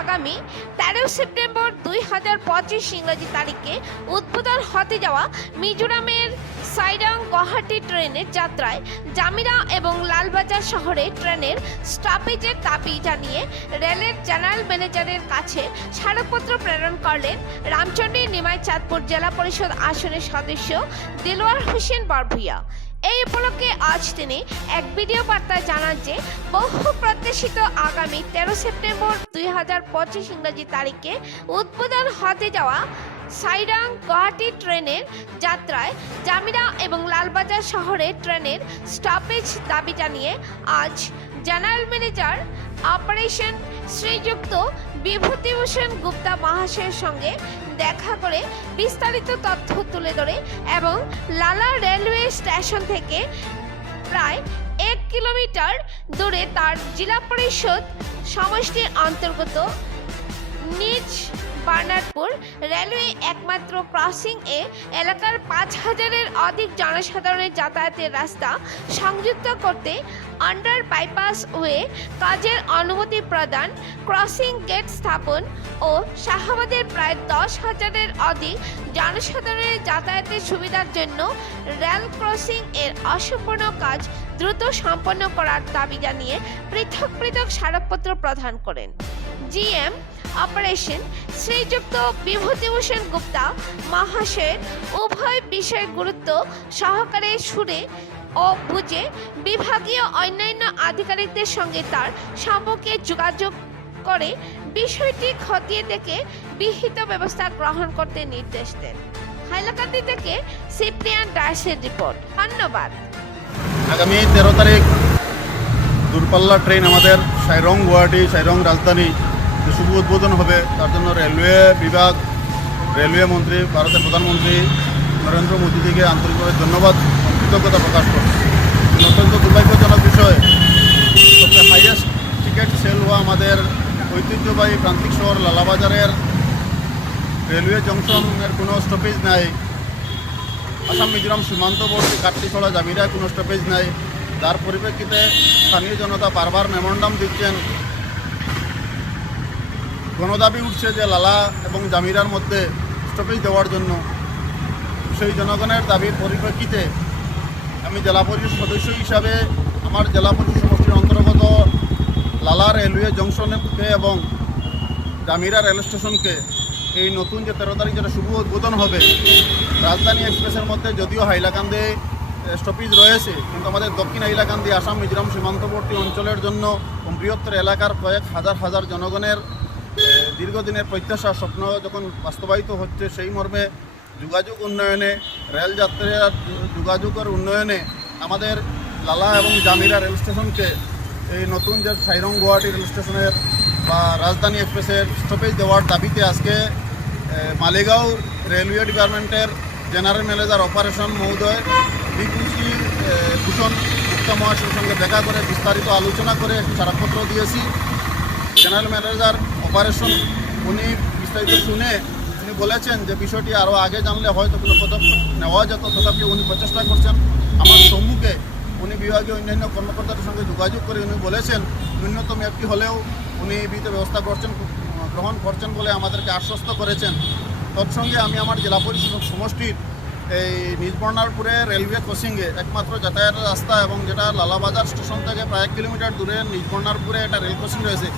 আগামী তেরো সেপ্টেম্বর দুই হাজার পঁচিশ ইংরাজি তারিখে উদ্বোধন হতে যাওয়া মিজোরামের সাইরাং গুয়াহাটি ট্রেনের যাত্রায় জামিরা এবং লালবাজার শহরে ট্রেনের স্টপেজের দাবি জানিয়ে রেলের জেনারেল ম্যানেজারের কাছে স্মারকপত্র প্রেরণ করলেন রামচন্ডী নিমাই চাঁদপুর জেলা পরিষদ আসনের সদস্য দিলওয়ার হোসেন বরভুইয়া। এই উপলক্ষে আজ তিনি এক ভিডিও বার্তায় জানান যে, বহু প্রত্যাশিত আগামী তেরো সেপ্টেম্বর দুই হাজার পঁচিশ ইংরাজি তারিখে উদ্বোধন হতে যাওয়া সাইরাং গুয়াহাটি ট্রেনের যাত্রায় জামিরা এবং লালবাজার শহরে ট্রেনের স্টপেজ দাবি জানিয়ে আজ জেনারেল ম্যানেজার অপারেশন শ্রীযুক্ত বিভূতিভূষণ গুপ্তা মহাশয়ের সঙ্গে দেখা করে বিস্তারিত তথ্য তুলে ধরে এবং লালা রেলওয়ে স্টেশন থেকে প্রায় এক কিলোমিটার দূরে তার জেলা পরিষদ সমষ্টির অন্তর্গত নিজ বার্নারপুর রেলওয়ে একমাত্র ক্রসিং এ এলাকার পাঁচ হাজারের অধিক জনসাধারণের যাতায়াতের রাস্তা সংযুক্ত করতে আন্ডার বাইপাস ওয়ে কাজের অনুমতি প্রদান, ক্রসিং গেট স্থাপন ও শাহাবাদের প্রায় দশ হাজারের অধিক জনসাধারণের যাতায়াতের সুবিধার জন্য রেল ক্রসিং এর অসম্পূর্ণ কাজ দ্রুত সম্পন্ন করার দাবি জানিয়ে পৃথক পৃথক স্মারকপত্র প্রদান করেন। জিএম, অপারেশন, শ্রীযুক্ত বিভূতিভূষণ গুপ্তা মহাশয়ের উভয় বিষয়ের গুরুত্ব সহকারে সুরে ও বুঝে বিভাগীয় অন্যান্য আধিকারিকদের সঙ্গে তার সম্পর্কে যোগাযোগ করে বিষয়টি খতিয়ে দেখে বিহিত ব্যবস্থা গ্রহণ করতে নির্দেশ দেন। হাইলাকান্দি থেকে সিপ্রিয়ান ডায়াসের রিপোর্ট। ধন্যবাদ। আগামী তেরো তারিখ দূরপাল্লা ট্রেন আমাদের সাইরং গুয়াহাটি, সাইরং রাজধানী যে শুভ উদ্বোধন হবে, তার জন্য রেলওয়ে বিভাগ রেলওয়ে মন্ত্রী, ভারতের প্রধানমন্ত্রী নরেন্দ্র মোদীজিকে আন্তরিকভাবে ধন্যবাদ কৃতজ্ঞতা প্রকাশ করছি। অত্যন্ত দুর্ভাগ্যজনক বিষয়, সবচেয়ে হাইয়েস্ট টিকিট সেল হওয়া আমাদের ঐতিহ্যবাহী প্রান্তিক শহর লালাবাজারের রেলওয়ে জংশনের কোনো স্টপেজ নাই। আসাম মিজোরাম সীমান্তবর্তী কাটলিছড়া জামিরায় কোনো স্টপেজ নাই। যার পরিপ্রেক্ষিতে স্থানীয় জনতা বারবার মেমোরান্ডাম দিচ্ছেন গণদাবি উঠছে যে লালা এবং জামিরার মধ্যে স্টপেজ দেওয়ার জন্য। সেই জনগণের দাবির পরিপ্রেক্ষিতে আমি জেলা পরিষদ সদস্য হিসাবে আমার জেলা পরিষদ সমষ্টির অন্তর্গত লালা রেলওয়ে জংশনকে এবং জামিরা রেল স্টেশনকে এই নতুন যে তেরো তারিখ যেটা শুভ উদ্বোধন হবে, রাজধানী এক্সপ্রেসের মধ্যে যদিও হাইলাকান্দে স্টপেজ রয়েছে, কিন্তু আমাদের দক্ষিণ হাইলাকান্দি, আসাম, মিজোরাম সীমান্তবর্তী অঞ্চলের জন্য বৃহত্তর এলাকার কয়েক হাজার হাজার জনগণের দীর্ঘদিনের প্রত্যাশা স্বপ্ন যখন বাস্তবায়িত হচ্ছে সেই মর্মে যোগাযোগ উন্নয়নে রেল যাত্রীর যোগাযোগের উন্নয়নে আমাদের লালা এবং জামিরা রেল স্টেশনকে এই নতুন যে সাইরং গুয়াহাটি রেল স্টেশনের বা রাজধানী এক্সপ্রেসের স্টপেজ দেওয়ার দাবিতে আজকে মালেগাঁও রেলওয়ে ডিপার্টমেন্টের জেনারেল ম্যানেজার অপারেশন মহোদয় এ, ভূষণ গুপ্তা মহাশয়ের সঙ্গে দেখা করে বিস্তারিত আলোচনা করে ছাড়াপত্র দিয়েছি। জেনারেল ম্যানেজার অপারেশন উনি বিস্তারিত শুনে উনি বলেছেন যে বিষয়টি আরও আগে জানলে হয়তো কোনো পদক্ষেপ নেওয়া যেত। তথাপি উনি প্রচেষ্টা করছেন। আমার সম্মুখে উনি বিভাগীয় অন্যান্য কর্মকর্তাদের সঙ্গে যোগাযোগ করে উনি বলেছেন, ন্যূনতম একটি হলেও উনি বিহিত ব্যবস্থা করছেন, গ্রহণ করছেন বলে আমাদেরকে আশ্বস্ত করেছেন। তৎসঙ্গে আমি আমার জেলা পরিষদ সমষ্টির এই নিজবর্ণারপুরে রেলওয়ে ক্রসিংয়ে একমাত্র যাতায়াতের রাস্তা এবং যেটা লালাবাজার স্টেশন থেকে প্রায় এক কিলোমিটার দূরে নিজবর্ণারপুরে একটা রেল ক্রসিং রয়েছে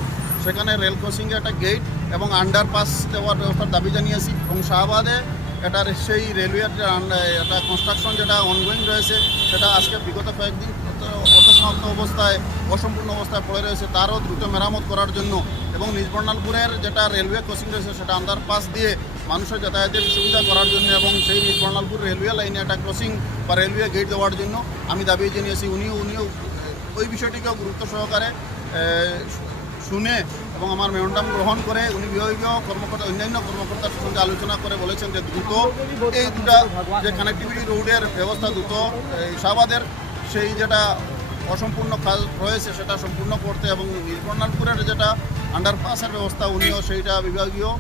সেখানে রেল ক্রসিংয়ে একটা গেট এবং আন্ডারপাস দেওয়ার ব্যবস্থার দাবি জানিয়েছি এবং শাহবাদে এটার সেই রেলওয়ের একটা কনস্ট্রাকশন যেটা অনগোয়িং রয়েছে, সেটা আজকে বিগত কয়েকদিন অসমাপ্ত অবস্থায়, অসম্পূর্ণ অবস্থায় পড়ে রয়েছে, তারও দ্রুত মেরামত করার জন্য এবং নিজবর্ণালপুরের যেটা রেলওয়ে ক্রসিং রয়েছে, সেটা আন্ডারপাস দিয়ে মানুষের যাতায়াতের সুবিধা করার জন্য এবং সেই নিজবর্ণালপুর রেলওয়ে লাইনে একটা ক্রসিং বা রেলওয়ে গেট দেওয়ার জন্য আমি দাবি জানিয়েছি। উনিও উনিও, ওই বিষয়টিকেও গুরুত্ব সহকারে শুনে এবং আমার মেমোরান্ডাম গ্রহণ করে উনি বিভাগীয় কর্মকর্তা, অন্যান্য কর্মকর্তার সঙ্গে আলোচনা করে বলেছেন যে দ্রুত এই দুটা যে কানেক্টিভিটি রোডের ব্যবস্থা দ্রুত শাহবাদের সেই যেটা অসম্পূর্ণ কাজ রয়েছে সেটা সম্পূর্ণ করতে এবং নির্বর্ণালপুরের যেটা আন্ডারপাসের ব্যবস্থা উনিও সেইটা বিভাগীয়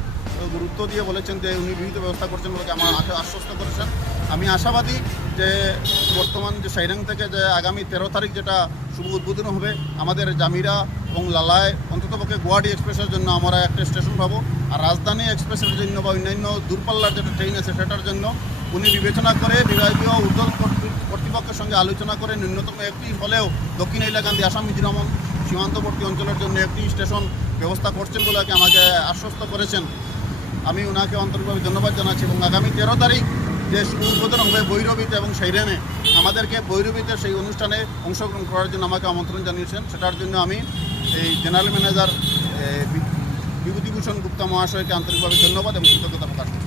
গুরুত্ব দিয়ে বলেছেন যে উনি বিহিত ব্যবস্থা করছেন বলে আমার আশা আশ্বস্ত করেছেন। আমি আশাবাদী যে বর্তমান যে সাইরাং থেকে যে আগামী তেরো তারিখ যেটা শুভ উদ্বোধন হবে, আমাদের জামিরা এবং লালায় অন্ততপক্ষে গুয়াহাটি এক্সপ্রেসের জন্য আমরা একটা স্টেশন পাবো। আর রাজধানী এক্সপ্রেসের জন্য বা অন্যান্য দূরপাল্লার যেটা ট্রেন আছে সেটার জন্য উনি বিবেচনা করে বিভাগীয় উদ্যোগ কর্তৃ- কর্তৃপক্ষের সঙ্গে আলোচনা করে ন্যূনতম একটি হলেও দক্ষিণ এলাকান্দি আসাম মিজোরাম সীমান্তবর্তী অঞ্চলের জন্য একটি স্টেশন ব্যবস্থা করছেন বলে আমাকে আশ্বস্ত করেছেন। আমি ওনাকে আন্তরিকভাবে ধন্যবাদ জানাচ্ছি এবং আগামী তেরো তারিখ যে উদ্বোধন হবে বৈরবীতে এবং সেইরেনে আমাদেরকে বৈরবীতে সেই অনুষ্ঠানে অংশগ্রহণ করার জন্য আমাকে আমন্ত্রণ জানিয়েছেন। সেটার জন্য আমি এই জেনারেল ম্যানেজার বিভূতিভূষণ গুপ্তা মহাশয়কে আন্তরিকভাবে ধন্যবাদ এবং কৃতজ্ঞতা প্রকাশ করি